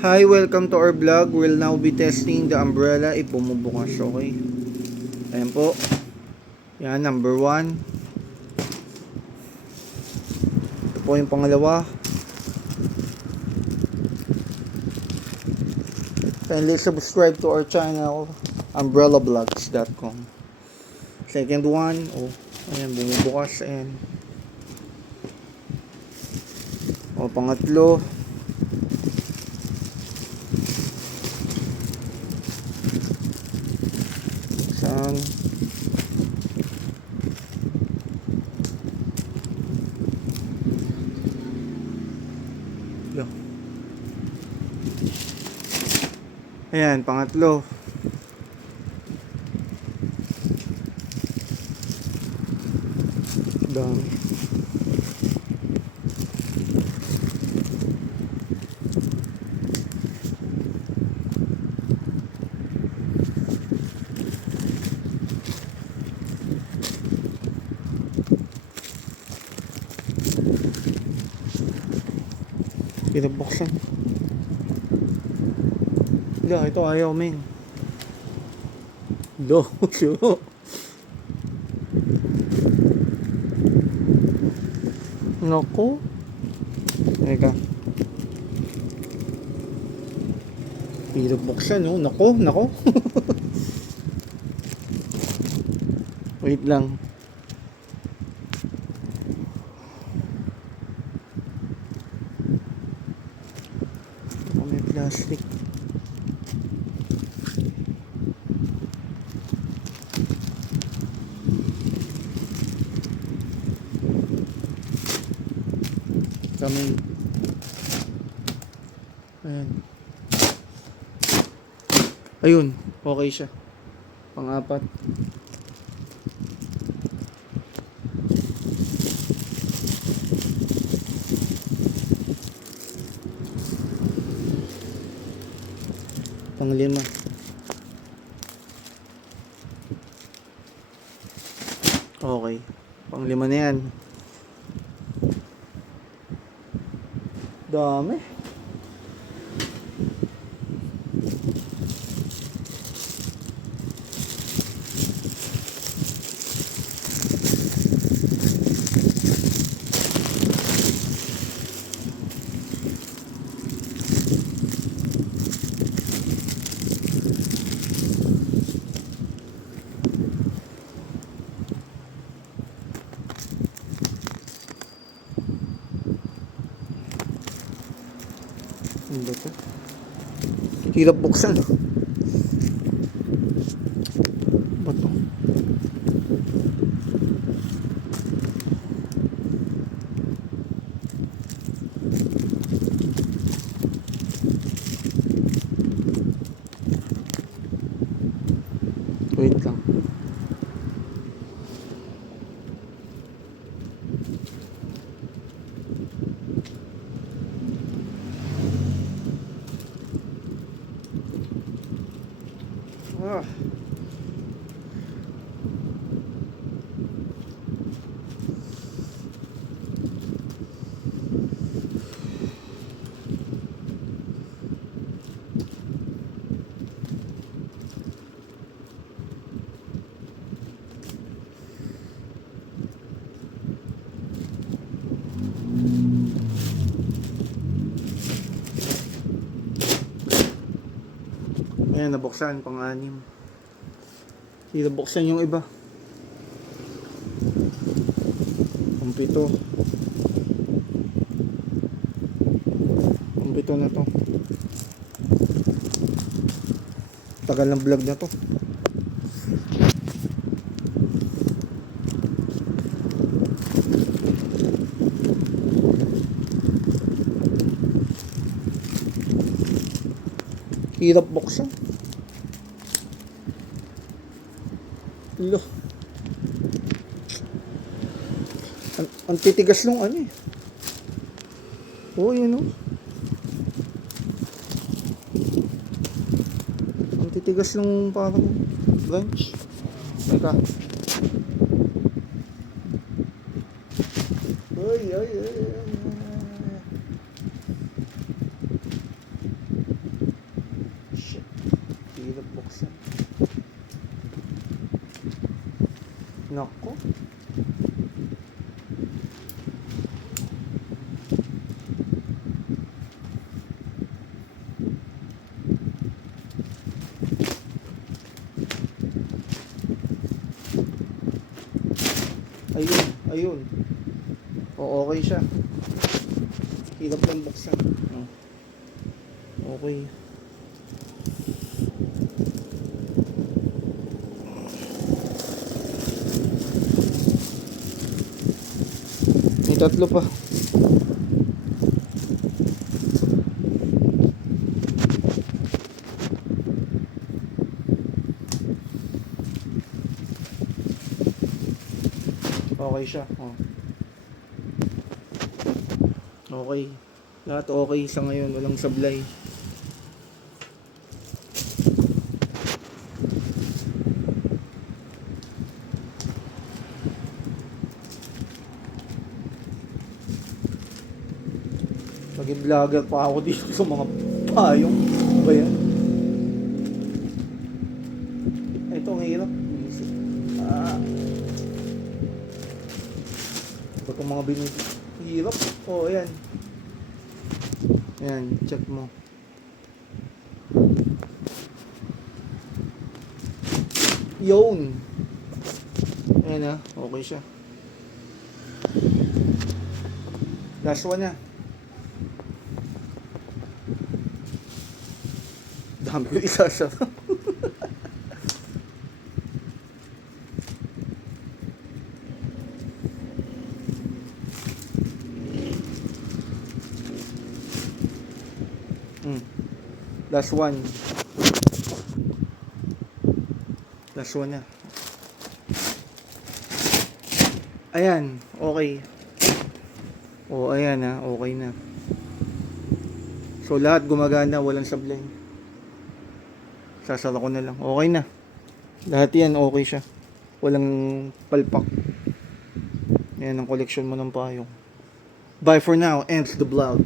Hi, welcome to our vlog. We'll now be testing the umbrella if bumubukas. Okay. Ayan po. Yan, number 1. Ito po yung pangalawa. Kindly subscribe to our channel, umbrellavlogs.com. Second one. Oh, ayan, bumubukas. Ayan. O, pangatlo. Saan? Yo. Ayan, pangatlo. Dami. Pinabuksan. Wala, ito ayaw, men. Do, sure. Naku. Teka. Pinabuksan, no? Naku. Wait lang. Ako may plastic. Kami. Ayan. Ayun, okay siya. Pang-apat. Pang-5. Okay. Pang-5 na yan. Dami. Ano ba ito? Hirap buksan. Ba ito? Wait lang. Ah. Ayan, nabuksan, pang-6. Hirap buksan yung iba. Pang-7. Pang-7 na to. Tagal ng vlog na to. Hirap buksan. Lo. Ang titigas nung ano eh. Oh, yun oh. Ang titigas nung parang wrench. Teka. Ay. Nako. Ayun, ayun. O, okay siya. Hirap lang buksan. Oh. Okay. May tatlo pa. Okay siya. Oh. Okay. Lahat okay sa ngayon. Walang sablay. Maging vlogger pa ako dito sa mga payong. Ano ba yan? Ito ang hirap. Ito itong mga hirap. Oh, ayan. Ayan, check mo. Yun. Ayan ha, okay siya. Last one na. Dami ko isasara. Last one. Last one na. Ayan, okay. O, ayan ha, okay na. So, lahat gumagana, walang sablay. Sasara ko na lang. Okay na. Lahat yan, okay siya. Walang palpak. Ayan ang collection mo ng payong. Bye for now. Ends the vlog.